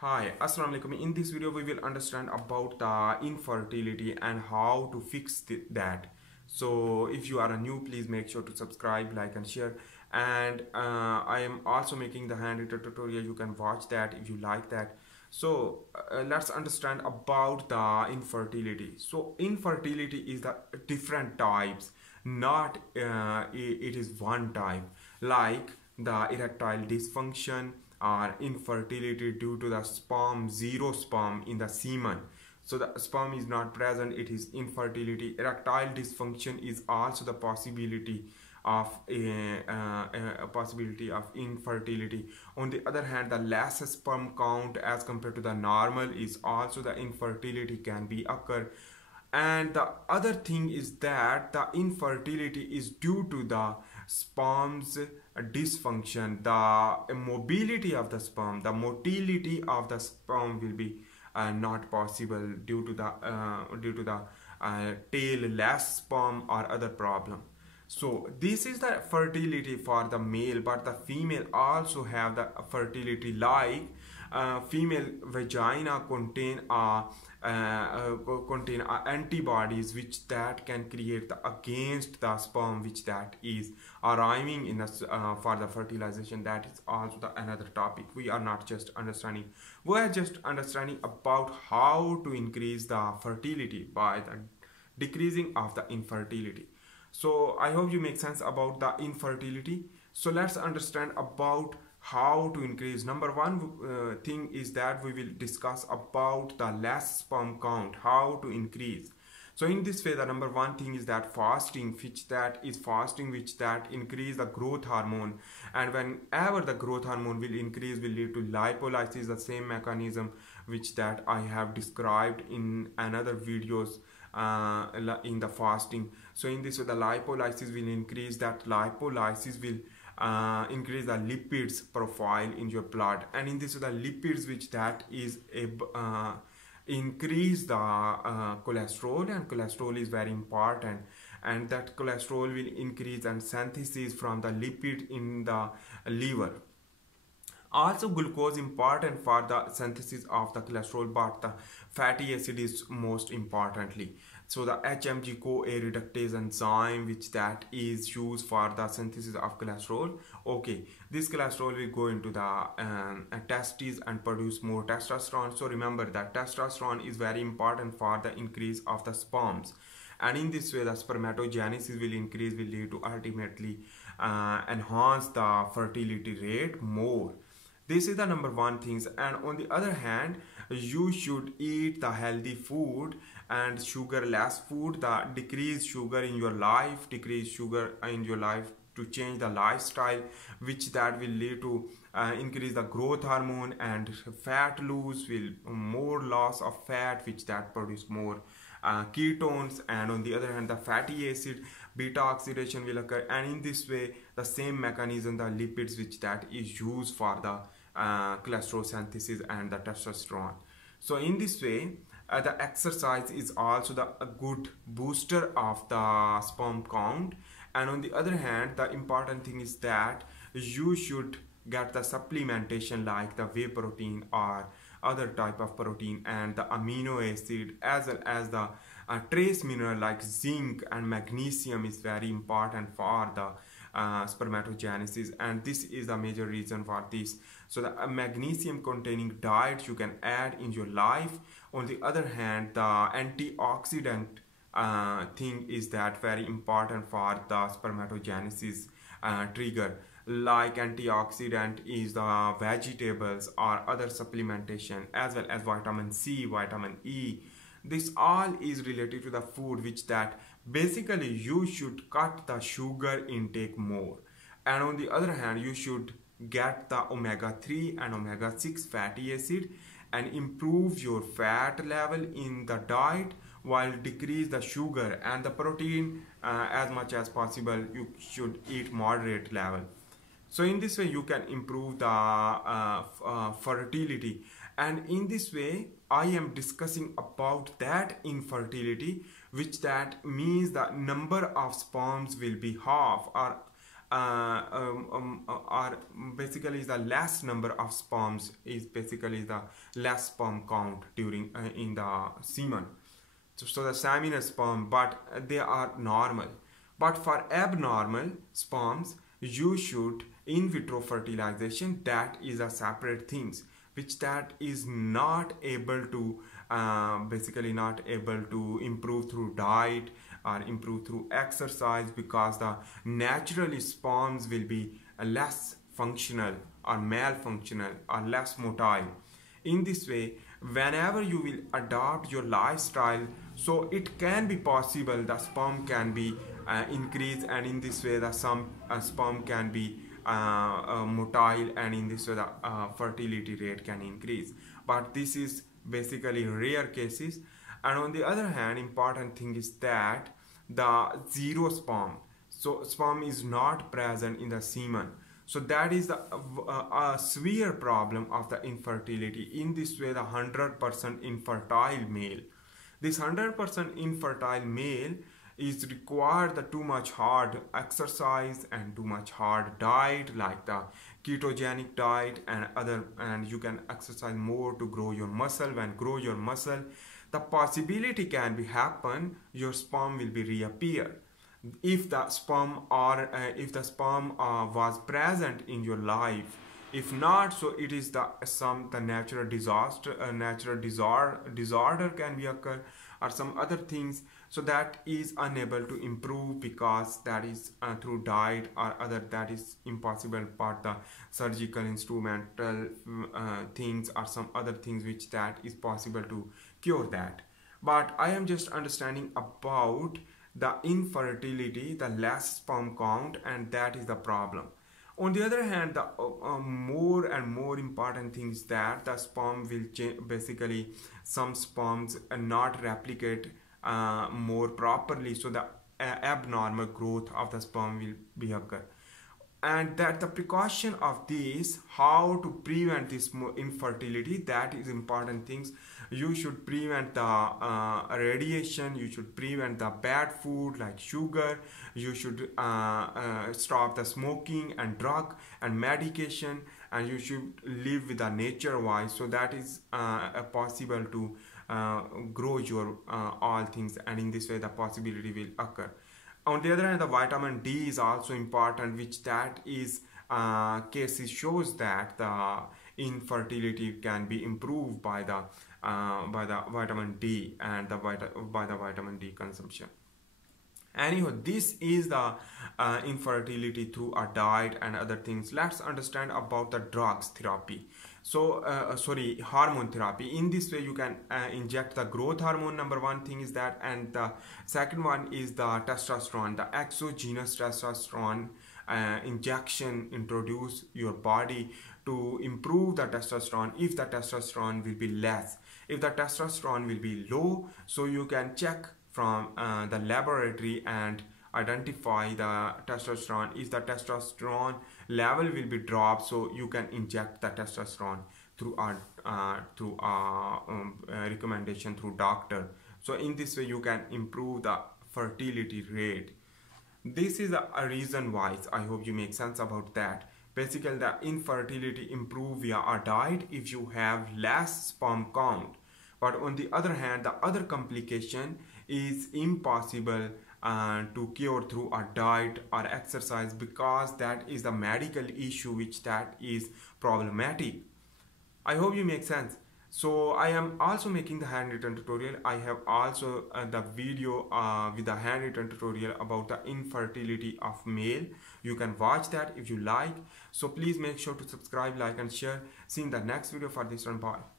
Hi, Assalamu alaikum. In this video, we will understand about the infertility and how to fix that. So, if you are a new, please make sure to subscribe, like, and share. And I am also making the handwritten tutorial. You can watch that if you like that. So, let's understand about the infertility. So, infertility is the different types, not it is one type, like the erectile dysfunction or infertility due to the zero sperm in the semen. So the sperm is not present, it is infertility. Erectile dysfunction is also the possibility of a possibility of infertility. On the other hand, the less sperm count as compared to the normal is also the infertility can be occur. And the other thing is that the infertility is due to the sperm's dysfunction. The mobility of the sperm, the motility of the sperm will be not possible due to the tail less sperm or other problem. So this is the fertility for the male, but the female also have the fertility, like female vagina contain antibodies which that can create against the sperm which that is arriving in for the fertilization. That is also another topic. We are not just understanding, we are just understanding about how to increase the fertility by the decreasing of the infertility. So I hope you make sense about the infertility. So let's understand about how to increase. Number one thing is that we will discuss about the less sperm count, how to increase. So in this way, the number one thing is that fasting, which that increase the growth hormone. And whenever the growth hormone will increase, will lead to lipolysis, the same mechanism which that I have described in another videos in the fasting. So in this way, the lipolysis will increase. That lipolysis will increase the lipids profile in your blood, and in this way, the lipids which that is increase the cholesterol, and cholesterol is very important, and that cholesterol will increase and synthesis from the lipid in the liver. Also, glucose important for the synthesis of the cholesterol, but the fatty acid is most importantly. So the HMG CoA reductase enzyme which that is used for the synthesis of cholesterol. Okay, this cholesterol will go into the testes and produce more testosterone. So remember that testosterone is very important for the increase of the sperms. And in this way, the spermatogenesis will increase, will lead to ultimately enhance the fertility rate more. This is the number one things. And on the other hand, you should eat the healthy food and sugar-less food. The decrease sugar in your life, to change the lifestyle, which that will lead to increase the growth hormone, and fat loss will more loss of fat, which that produce more ketones. And on the other hand, the fatty acid beta oxidation will occur, and in this way, the same mechanism, the lipids which that is used for the cholesterol synthesis and the testosterone. So in this way, the exercise is also a good booster of the sperm count. And on the other hand, the important thing is that you should get the supplementation like the whey protein or other type of protein, and the amino acid, as well as the trace mineral like zinc and magnesium is very important for the spermatogenesis, and this is the major reason for this. So the magnesium containing diet you can add in your life. On the other hand, the antioxidant thing is that very important for the spermatogenesis trigger, like antioxidant is the vegetables or other supplementation, as well as vitamin C, vitamin E. This all is related to the food, which that basically you should cut the sugar intake more. And on the other hand, you should get the omega-3 and omega-6 fatty acid and improve your fat level in the diet, while decrease the sugar and the protein as much as possible. You should eat moderate level. So in this way, you can improve the fertility. And in this way, I am discussing about that infertility, which that means the number of sperms will be half, or are basically the less number of sperms is basically the less sperm count during in the semen. So the seminal sperm, but they are normal. But for abnormal sperms, you should in vitro fertilization. That is a separate things, which that is not able to basically not able to improve through diet or improve through exercise, because the naturally sperms will be less functional or malfunctional or less motile. In this way, whenever you will adopt your lifestyle, so it can be possible the sperm can be increased, and in this way the some sperm can be motile, and in this way the fertility rate can increase. But this is basically rare cases. And on the other hand, important thing is that the zero sperm, so sperm is not present in the semen, so that is the severe problem of the infertility. In this way, the 100% infertile male, this 100% infertile male is required the too much hard exercise and too much hard diet, like the ketogenic diet and other, and you can exercise more to grow your muscle. When grow your muscle, the possibility can be happen your sperm will be reappear if the sperm or if the sperm was present in your life. If not, so it is the natural disaster, natural disorder can be occur, or some other things, so that is unable to improve, because that is through diet or other, that is impossible. But the surgical instrumental things or some other things which that is possible to cure that. But I am just understanding about the infertility, the less sperm count, and that is the problem. On the other hand, the more and more important thing is that the sperm will basically some sperms not replicate more properly, so the abnormal growth of the sperm will be occur. And that the precaution of this, how to prevent this infertility, that is important things. You should prevent the radiation, you should prevent the bad food like sugar, you should stop the smoking and drug and medication, and you should live with the nature wise, so that is possible to grow your all things, and in this way the possibility will occur. On the other hand, the vitamin D is also important, which that is cases shows that the infertility can be improved by the vitamin D and by the vitamin D consumption. Anyhow, this is the infertility through a diet and other things. Let's understand about the drugs therapy. So hormone therapy. In this way you can inject the growth hormone, number one thing is that, and the second one is the testosterone, the exogenous testosterone injection introduce your body to improve the testosterone. If the testosterone will be less, if the testosterone will be low, so you can check from the laboratory and identify the testosterone. If the testosterone level will be dropped, so you can inject the testosterone through our recommendation through doctor. So in this way you can improve the fertility rate. This is a reason why. I hope you make sense about that. Basically the infertility improve via a diet if you have less sperm count. But on the other hand, the other complication is impossible to cure through a diet or exercise, because that is the medical issue which that is problematic. I hope you make sense. So I am also making the handwritten tutorial. I have also the video with the handwritten tutorial about the infertility of male. You can watch that if you like. So please make sure to subscribe, like and share. See you in the next video. For this one, bye.